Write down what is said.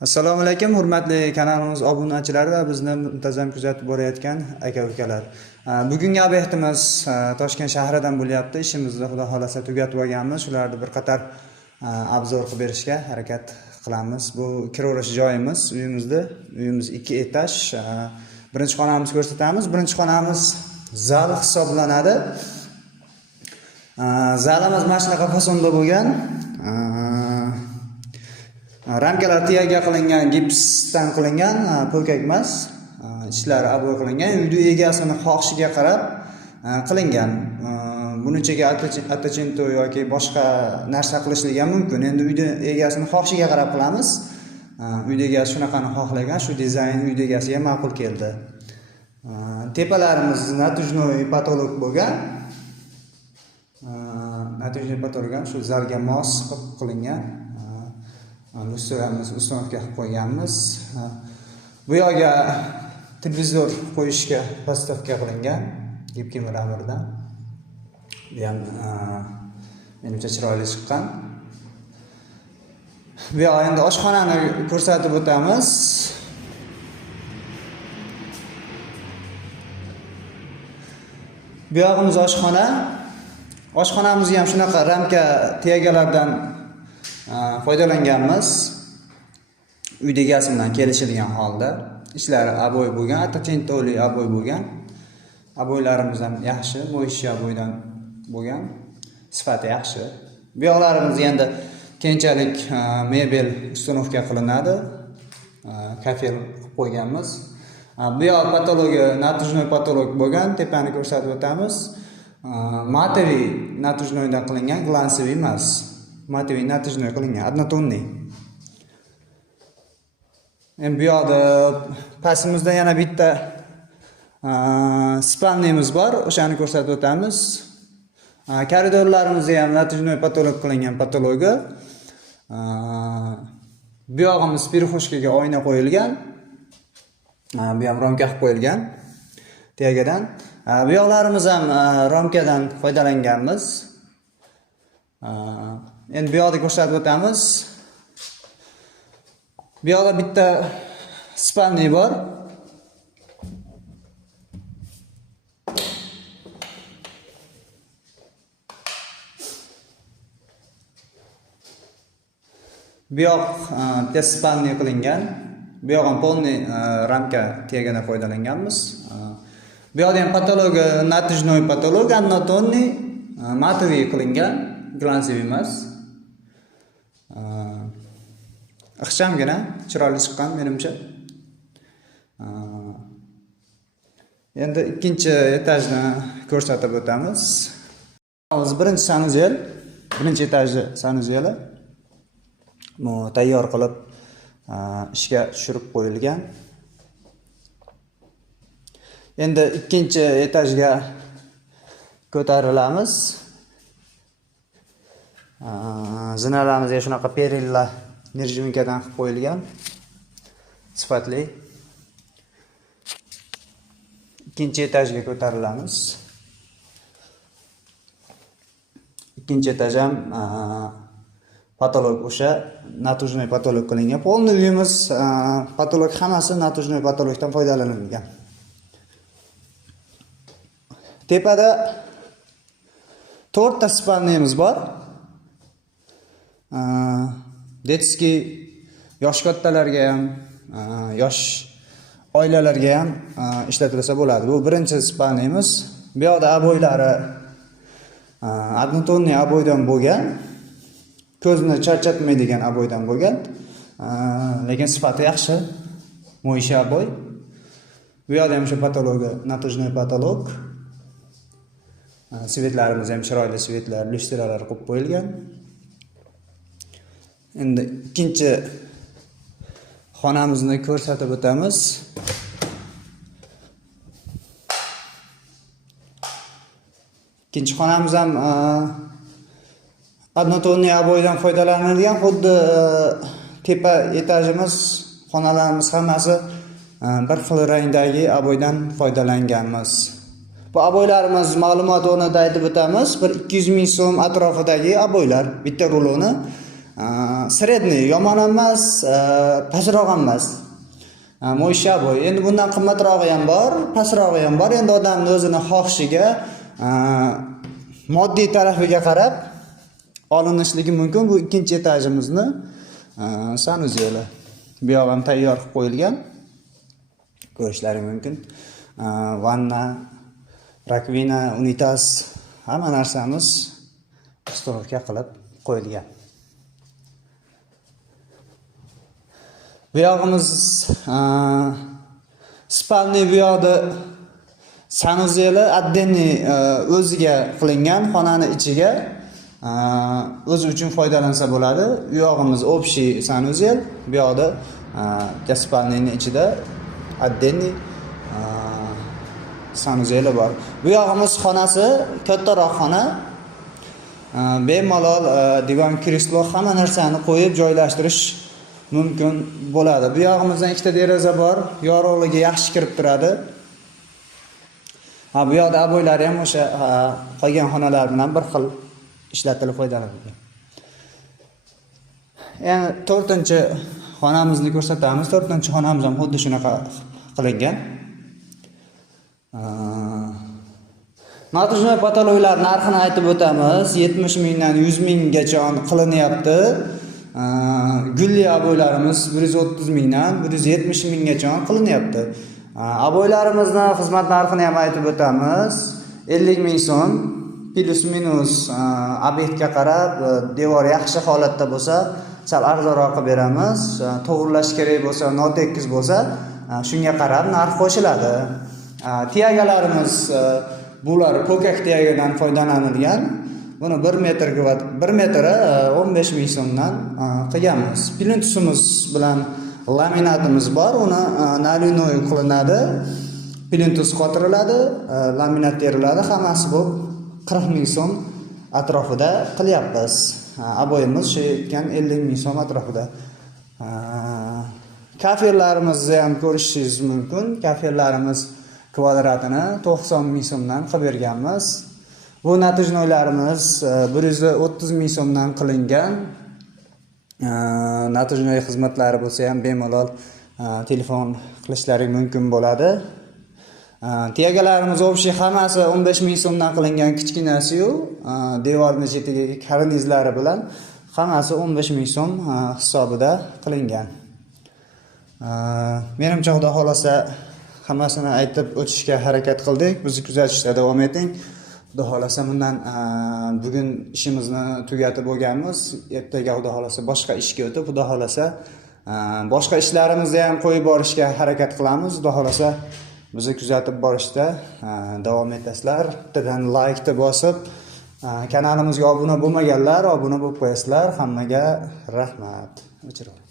Assalomu alaykum, hurmatli kanalimiz obunachilari va bizni muntazam kuzatib borayotgan aka-ukalar. Bugungi obyektimiz Toshkent shahridan bo'lyapti. Ishimizni xudo xolasa tugatib olganmiz. Shularni bir qator obzor qilib berishga harakat qilamiz. Bu kiraverish joyimiz, uyimiz 2 etaj. Birinchi xonamizni ko'rsatamiz. Birinchi xonamiz zal hisoblanadi. Zalimiz mana shunaqa fasonda bo'lgan. Ramkalar tiyaga qilingan, gipsdan qilingan, po'kak emas, ishlari aboy qilingan, uyda egasini xohishiga qarab qilingan. Bunchaga attachinto yoki boshqa narsa qilishligi ham mumkin. Endi uyda egasini xohishiga qarab qilamiz. Uyda egasi shunaqani xohlagan, shu dizayn uyda egasiga ma'qul keldi. Tepalarimiz natujnoy patolog bo'lgan. Natujnoy patolog shu zalga mos qilingan. Lustramiz ustonovka qilib qo'yganmiz. Bu yoqqa televizor qo'yishga postavka qilingan, gibki miramirdan. Bu ham menimcha chiroyli chiqqan. Bu yoqqa endi oshxonani ko'rsatib o'tamiz. Bu yoqimiz oshxona. Oshxonamizga ham shunaqa ramka tiyagalardan foydalanganmiz. Uyda egasi bilan kelishilgan holda. Ishlari aboy bo'lgan, attachintoli aboy bo'lgan. Aboylarimiz ham yaxshi, mo'yish aboydan bo'lgan. Sifati yaxshi. Bu yoqlarimiz endi keyinchalik mebel ustonovka qilinadi. Kafel qilib qo'yganmiz. Bu yoq patologi natujnoy patolog bo'lgan. Tepani ko'rsatib o'tamiz. Matoviy natujnoydan qilingan, glansiviy emas. Matoviy natujnoy qilingan, однотонный. Endi bu yoqda pastimizda yana bitta spalniyamiz bor, o'shani ko'rsatib o'tamiz. Koridorlarimizda ham natujnoy patolog qilingan patologi. Bu yog'imiz pirxoshkaga oyna qo'yilgan. Bu ham romka qilib qo'yilgan tiyagadan. Bu yoqlarimiz ham romkadan foydalanganmiz. Endi bu yoqda ko'rsatib o'tamiz. Bu yoqda bitta spalniy bor. Bu yoq bitta spalniy qilingan. Bu yoq ham polniy ramka tiyagadan foydalanganmiz. Bu yoqda ham patologi natujnoy patolog, однотонный, matoviy qilingan, glansiviy emas. Ixchamgina, chiroyli chiqqan menimcha. Endi ikkinchi etajni ko'rsatib o'tamiz. Birinchi sanuzel, birinchi etajni sanuzeli. Bu tayyor qilib ishga tushirib qo'yilgan. Endi ikkinchi etajga ko'tarilamiz. Zinalamizga shunaqa perilla nержавейкаdan qilib qo'yilgan. Sifatli. Ikkinchi etajga ko'tarilamiz. Ikkinchi etaj ham patolog o'sha natujnoy patolog qilingan. Polniy uyimiz patolog hammasi natujnoy patologdan foydalanilgan. Tepada 4 ta spalniyamiz bor. Detskiy yosh kattalarga ham, yosh oilalarga ham ishlatilsa bo'ladi. Bu birinchi spalniyamiz. Bu yoqda aboylari однотонный aboydan bo'lgan. Ko'zni charchatmaydigan aboydan bo'lgan. Lekin sifati yaxshi. Mo'yish aboy. Bu yoqda ham shu patologi natujnoy patolog. Svetlarimiz ham chiroyli svetlar, lyustralar qo'yib qo'yilgan. Endi ikkinchi xonamizni ko'rsatib o'tamiz. Ikkinchi xonamiz ham однотонный aboydan foydalanilgan. Xuddi tepa etajimiz, xonalarimiz hammasi bir xil rangdagi aboydan foydalanganmiz. Bu aboylarimiz ma'lumot o'rnida aytib o'tamiz. Bir 200 ming so'm atrofidagi aboylar, bitta ruloni. Sredniy, yomon emas, pastroq emas. Mo'yshaboy. Endi bundan qimmatrog'i ham bor, pasrog'i ham bor. Endi odamning o'zining xohishiga, moddiy tarafiga qarab olinishligi mumkin. Bu ikkinchi etajimizni sanuzyeli. Bu yoq ham tayyor qilib qo'yilgan. Ko'rishlaring mumkin. Vanna, rakvina, unitaz, hamma narsamiz ustolovka qilib qo'yilgan. Bu yog'imiz spalniy, bu yoqda sanuzyeli отдельный o'ziga qilingan xonani ichiga o'zi uchun foydalansa bo'ladi. Bu yog'imiz общий sanuzyel, bu yoqda spalniyning ichida отдельный sanuzyeli bor. Bu yog'imiz xonasi kattaroq xona. Bemalol divan, kreslo, hamma narsani qo'yib joylashtirish mumkin bo'ladi. Bu yog'imizdan ikkita deraza bor, yorug'ligi yaxshi kirib turadi. Bu yoqda aboylari ham o'sha qolgan xonalar bilan bir xil ishlatilib foydalanilgan. Endi 4-chi xonamizni ko'rsatamiz. 4-chi xonamiz ham xuddi shunaqa qilingan. Notajnoy patologlar narxini aytib o'tamiz. 70 mingdan 100 minggacha qilinyapti. Gulli aboylarimiz 130 mingdan 170 minggacha qilinyapti. Aboylarimizni xizmat narxini ham aytib o'tamiz. 50 ming so'm plus minus obyektga qarab, devor yaxshi holatda bo'lsa, sal arzonroq qilib beramiz. To'g'rilash kerak bo'lsa, notekis bo'lsa, shunga qarab narx qo'shiladi. Tiyagalarimiz bular pokak tiyagadan foydalanilgan. Buni 1 metri 15 ming so'mdan qilganmiz. Plintusimiz bilan laminatimiz bor, uni nalinoy qilinadi. Plintus qotiriladi, laminat teriladi, hammasi bo'lib 40 ming so'm atrofida qilyapmiz. Aboyimiz shu aytgan 50 ming so'm atrofida. Kafellarimizni ham ko'rishingiz mumkin. Kafellarimiz kvadratini 90 ming so'mdan qilib berganmiz. Bu natijnoylarimiz 130 ming so'mdan qilingan. Natijnoy xizmatlari bo'lsa ham bemalol telefon qilishlaring mumkin bo'ladi. Tiyagalarimiz общий hammasi 15 ming so'mdan qilingan, kichkinasi-yu, devorning chetiga karnizlari bilan hammasi 15 ming so'm hisobida qilingan. Menimcha Xudo xolasa hammasini aytib o'tishga harakat qildik. Bizni kuzatishda davom eting. Xudo xolasa bundan bugun ishimizni tugatib bo'lganmiz. Ertaga Xudo xolasa boshqa ishga o'tib, Xudo xolasa boshqa ishlarimizni ham qo'yib borishga harakat qilamiz. Xudo xolasa bizni kuzatib borishda davom etasizlar. Bittadan like bosib, kanalimizga obuna bo'lmaganlar obuna bo'lib qo'yasizlar. Hammaga rahmat. O'chiraman.